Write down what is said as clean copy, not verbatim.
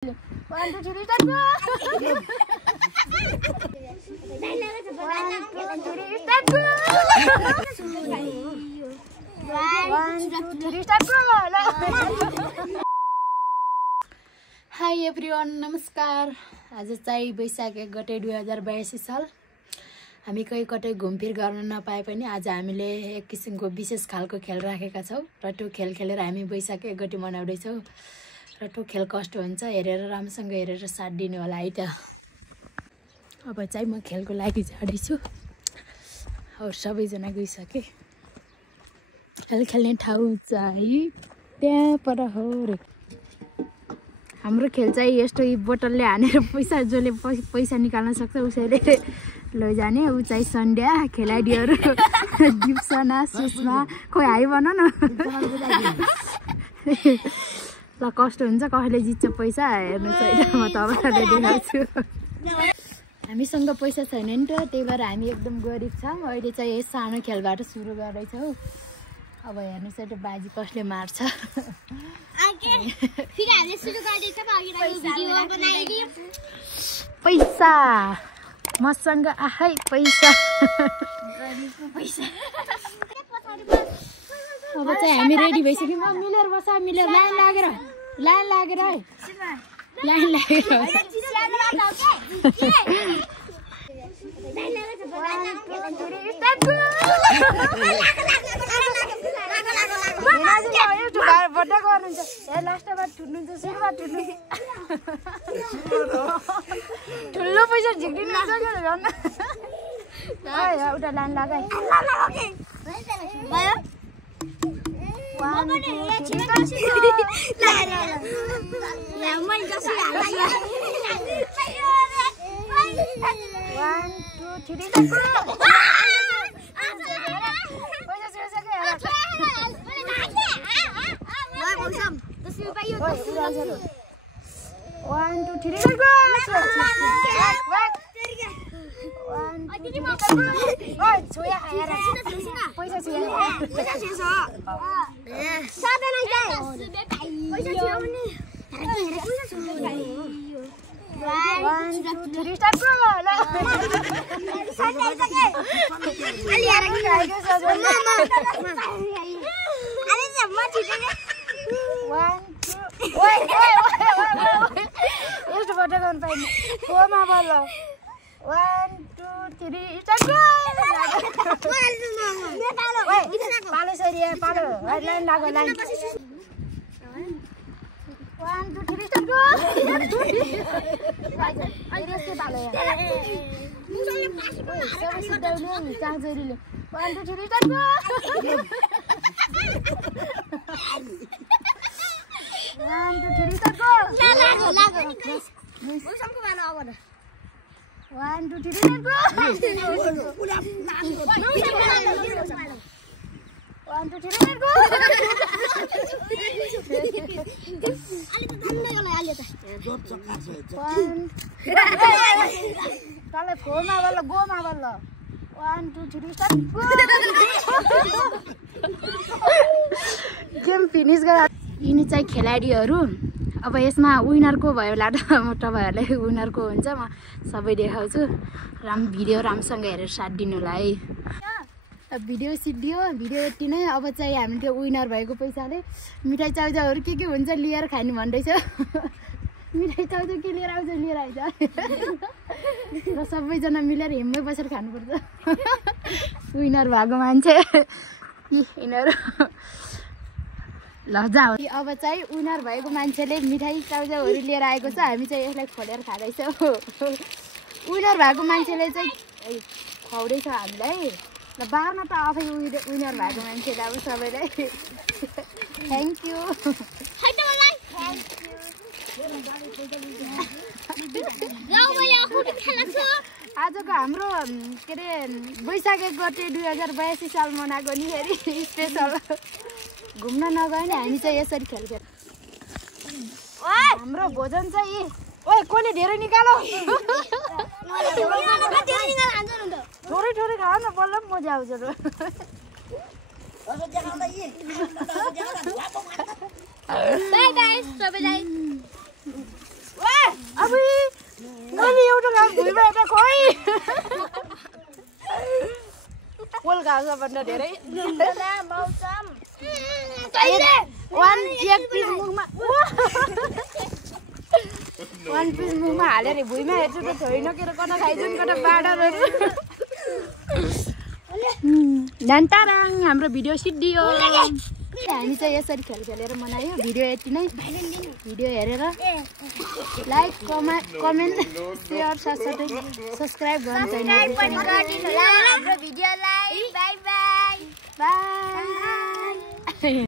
1 2 3 start go 1 2 3 start go 1 2 3 start go high everyone नमस्कार। आज चाहिँ वैशाख 1 गते 2082 साल। हामी कतै घुमफिर गर्न नपाए पनि आज हामीले एक किसिमको विशेष खालको खेल राखेका छौं र त्यो खेल खेलेर हामी वैशाख 1 गते मनाउँदै छौं र त्यो खेल कस्तो हुन्छ हेरेर राम्रोसँग हेरेर साथ दिनु होला है त। अब चाहिँ म खेलको लागि जाँदै छु। और सबैजना गइसके। खेल खेल्ने ठाउँ चाहिँ त्यहाँ पर हो रे। हाम्रो खेल चाहिँ यस्तो बोतलले हानेर पैसा जसले पैसा निकाल्न सक्छ उसैले लैजाने। उ चाहिँ सन्ध्या खेलाडीहरू दिपसना सुषमा खोइ हाई भन न ल कस्तो हुन्छ कसले जित्छ पैसा हेर्नु छैन म तपाईहरुलाई देखाउँछु। हामीसँग पैसा छैन नि त त्यही भएर हामी एकदम गरिब छौं। अहिले चाहिँ यस सानो खेलबाट सुरु गर्दैछौँ। अब हेर्नुस् त बाजी कसले मार्छ। फेरि हामीले सुरु गर्दैछौँ। अघि भिडियो बनाइदियौ। पैसा मसँग आहै पैसा गरिबको पैसा। अब चाहिँ हामी रेडी भइसक्यौँ। मिलेर बस मिलेर लाइन लागेर है लाइन लागेर बड्डा गर्नुहुन्छ ए लास्टमा ठुल्नुहुन्छ सुरुमा ठुल्नु ठुलो पैसा झिक्दिनु नसकेर झन् उता लाइन लगाए भयो 1 2 यस्तो बड्डा गर्नु पाइने फोमा बल्ल 1 2 3 स्टार्ट गो पालो सरी पालो लाइन लाग्यो लाइन 1 2 3 स्टार्ट गो अहिले यस्तो पालो सबै सिधाउनु चाँजरीले 1 2 3 स्टार्ट गो 1 2 3 स्टार्ट गो लाग्यो मुसमको वाला अब 1 2 3 स्टार्ट गो 1 2 3 स्टार्ट गो अलि त जोड चक्का छ तले फोमा वाला गोमा वाला 1 2 3 स्टार्ट गो गेम फिनिश गर। यिनी चाहिँ खेलाडीहरू। अब यसमा विनरको भयो होला त म तपाईहरुलाई विनरको हुन्छ म सबै देखाउँछु। भिडियो राम्रोसँग हेरेर साथ दिनु होला है। भिडियो सिडियो भिडियो यति नै। अब चाहिँ हामी त्यो विनर भएको पैसाले मिठाई चाउचाउहरू के हुन्छ लिएर खाने भन्दैछ। मिठाई चाउचाउ के लिएर आउँछ लिएर आइज र सबैजना मिलेर हिम्मै बसेर खानुपर्छ। विनर भएको मान्छे यिनीहरू ल जाऊ। अब चाहिँ विनर भएको मान्छेले मिठाई चाउचाउहरू लिएर आएको छ। हामी चाहिँ यसलाई खोलेर खाँदैछौँ। विनर भएको मान्छेले चाहिँ खुवाउँदैछ हामीलाई। ल बाह्र त आफै विनर भएको मान्छेले अब सबैलाई थ्याङ्क यू। आजको हाम्रो के अरे वैशाख 1 गते 2082 साल मनाएको नि फेरि स्पेसल। घुम्न नगए नि हामी चाहिँ यसरी खेल्छौँ। हाम्रो भोजन चाहिँ ओए कसले धेरै निकालो थोरै थोरै खाऊ न बल्ल मजा आउँछ र। बाई बाई सबैलाई। भुइँमा हेर्दा खोइ पोल घाउ सबभन्दा धेरै मौसम एक पिस मुखमा वान पिस मुखमा हालेर भुइँमा हेर्छु त छोइन के कता खाइदिउँ कता बाडरहरू झन्टाराङ हाम्रो भिडियो सिद्धियो हामी चाहिँ यसरी खेलेर मनायो भिडियो यति नै भिडियो हेरेर लाइक कमेन्ट सेयर साथसाथै सब्सक्राइब गर्नु हाम्रो भिडियोलाई बाई बाई बाई